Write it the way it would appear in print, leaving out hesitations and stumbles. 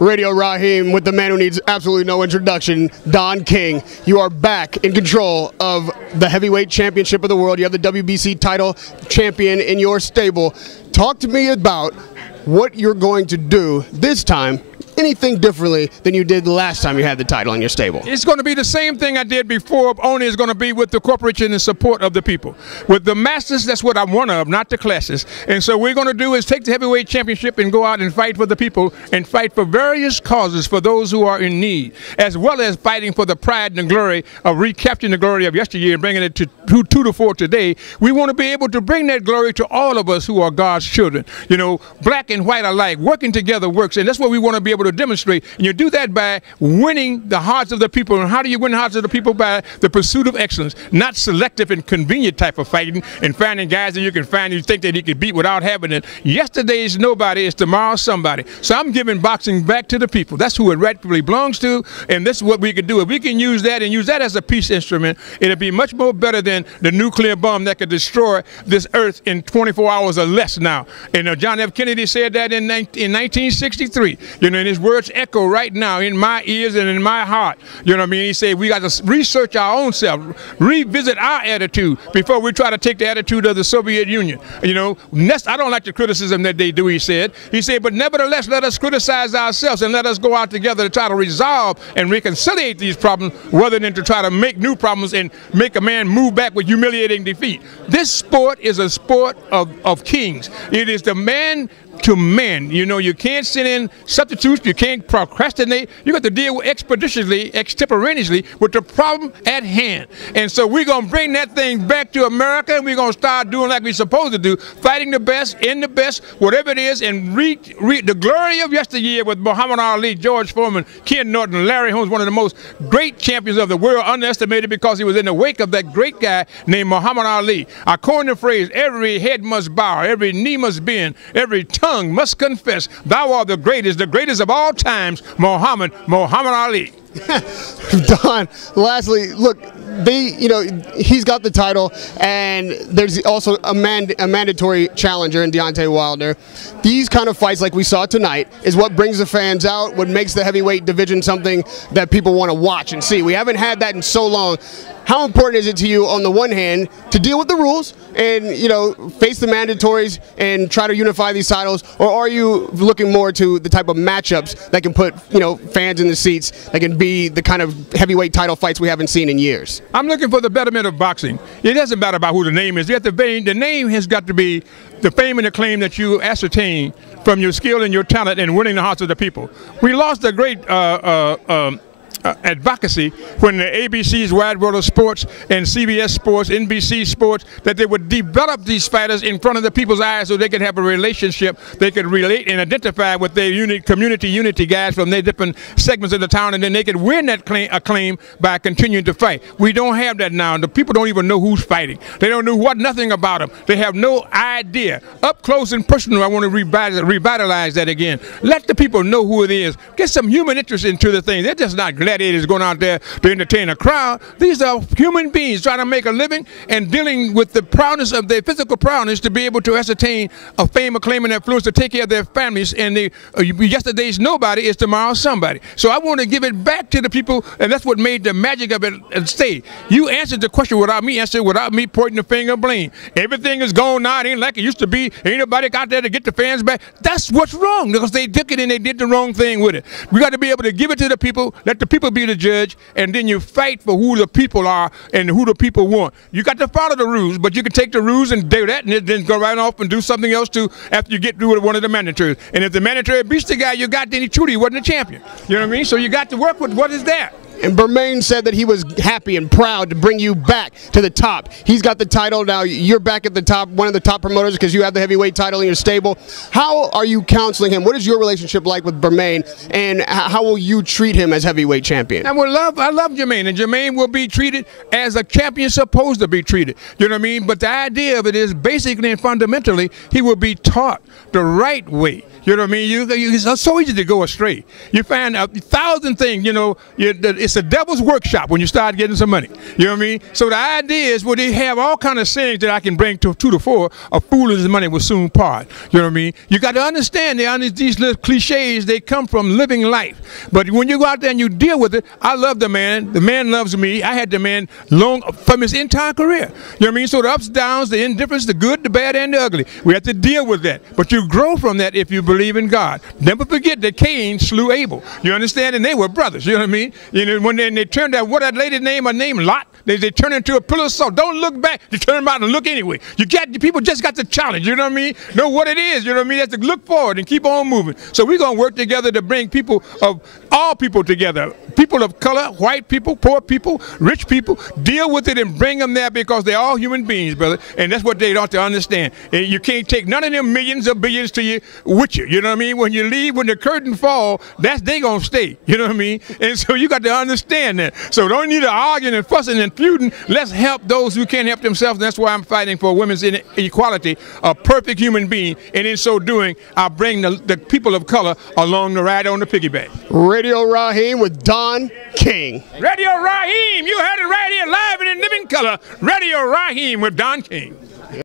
Radio Rahim with the man who needs absolutely no introduction, Don King. You are back in control of the heavyweight championship of the world. You have the WBC title champion in your stable. Talk to me about what you're going to do this time, anything differently than you did the last time you had the title in your stable. It's going to be the same thing I did before, only it's going to be with the corporation and support of the people. With the masters, that's what I'm one of, not the classes. And so what we're going to do is take the heavyweight championship and go out and fight for the people and fight for various causes for those who are in need, as well as fighting for the pride and the glory of recapturing the glory of yesteryear and bringing it to 2 to 4 today. We want to be able to bring that glory to all of us who are God's children. You know, black and white alike, working together works, and that's what we want to be able to demonstrate. And you do that by winning the hearts of the people. And how do you win the hearts of the people? By the pursuit of excellence, not selective and convenient type of fighting and finding guys that you can find you think that he could beat without having it. Yesterday's nobody is tomorrow's somebody. So I'm giving boxing back to the people. That's who it rightfully belongs to, and this is what we can do. If we can use that and use that as a peace instrument, it'll be much more better than the nuclear bomb that could destroy this earth in 24 hours or less now. And John F. Kennedy said that in 1963. You know, and his words echo right now in my ears and in my heart. You know what I mean? He said we got to research our own self, revisit our attitude before we try to take the attitude of the Soviet Union. You know, I don't like the criticism that they do, he said. He said, but nevertheless, let us criticize ourselves and let us go out together to try to resolve and reconciliate these problems rather than to try to make new problems and make a man move back with humiliating defeat. This sport is a sport of kings. It is the man to men. You know, you can't send in substitutes, you can't procrastinate, you got to deal with expeditiously, extemporaneously with the problem at hand. And so we're going to bring that thing back to America, and we're going to start doing like we're supposed to do, fighting the best, in the best, whatever it is, and the glory of yesteryear with Muhammad Ali, George Foreman, Ken Norton, Larry Holmes, one of the most great champions of the world, underestimated because he was in the wake of that great guy named Muhammad Ali. I coined the phrase, every head must bow, every knee must bend, every tongue must confess, thou art the greatest of all times, Muhammad Ali. Don, lastly, look, he's got the title, and there's also a mandatory challenger in Deontay Wilder. These kind of fights like we saw tonight is what brings the fans out, what makes the heavyweight division something that people want to watch and see. We haven't had that in so long. How important is it to you, on the one hand, to deal with the rules and, you know, face the mandatories and try to unify these titles, or are you looking more to the type of matchups that can put, you know, fans in the seats, that can be the kind of heavyweight title fights we haven't seen in years? I'm looking for the betterment of boxing. It doesn't matter about who the name is. The name has got to be the fame and acclaim that you ascertain from your skill and your talent in winning the hearts of the people. We lost a great advocacy when the ABC's Wide World of Sports and CBS Sports, NBC Sports, that they would develop these fighters in front of the people's eyes so they could have a relationship, they could relate and identify with their community unity guys from their different segments of the town, and then they could win that acclaim by continuing to fight. We don't have that now. The people don't even know who's fighting. They don't know nothing about them. They have no idea. Up close and personal, I want to revitalize that again. Let the people know who it is. Get some human interest into the thing. They're just not gladiators going out there to entertain a crowd. These are human beings trying to make a living and dealing with the proudness of their physical prowess to be able to ascertain a fame, acclaim, and influence to take care of their families. And yesterday's nobody is tomorrow's somebody. So I want to give it back to the people, and that's what made the magic of it stay. You answered the question without me answering, without me pointing the finger of blame. Everything is gone now. It ain't like it used to be. Ain't nobody out there to get the fans back. That's what's wrong, because they took it and they did the wrong thing with it. We got to be able to give it to the people, let the people be the judge, and then you fight for who the people are and who the people want. You got to follow the rules, but you can take the rules and do that and then go right off and do something else too after you get through with one of the mandatories. And if the mandatory beats the guy you got, then he truly wasn't a champion. You know what I mean? So you got to work with what is there. And Bermane said that he was happy and proud to bring you back to the top. He's got the title now. You're back at the top, one of the top promoters, because you have the heavyweight title in your stable. How are you counseling him? What is your relationship like with Bermane, and how will you treat him as heavyweight champion? I love Jermaine, and Jermaine will be treated as a champion supposed to be treated. You know what I mean? But the idea of it is basically and fundamentally he will be taught the right way. You know what I mean? It's so easy to go astray. You find 1,000 things, you know, it's a devil's workshop when you start getting some money. You know what I mean? So the idea is, well, they have all kind of sayings that I can bring to the fore. A fool and his money will soon part. You know what I mean? You got to understand these little cliches, they come from living life. But when you go out there and you deal with it, I love the man. The man loves me. I had the man long from his entire career. You know what I mean? So the ups, downs, the indifference, the good, the bad, and the ugly. We have to deal with that. But you grow from that if you believe in God. Never forget that Cain slew Abel. You understand? And they were brothers. You know what I mean? You know, when they turned out, what that lady named, her name Lot, they turned into a pillar of salt. Don't look back. You turn them out and look anyway. People just got the challenge. You know what I mean? Know what it is. You know what I mean? You have to look forward and keep on moving. So we're going to work together to bring people of all people together. People of color, white people, poor people, rich people, deal with it and bring them there because they're all human beings, brother. And that's what they ought to understand. And you can't take none of them millions or billions to you with you. You know what I mean? When you leave, when the curtain fall, they gonna stay. You know what I mean? And so you got to understand that. So don't need to arguing and fussing and feuding. Let's help those who can't help themselves. And that's why I'm fighting for women's equality, a perfect human being. And in so doing, I'll bring the people of color along the ride on the piggyback. Radio Rahim with Don King. Radio Rahim, you heard it right here live and in living color. Radio Rahim with Don King.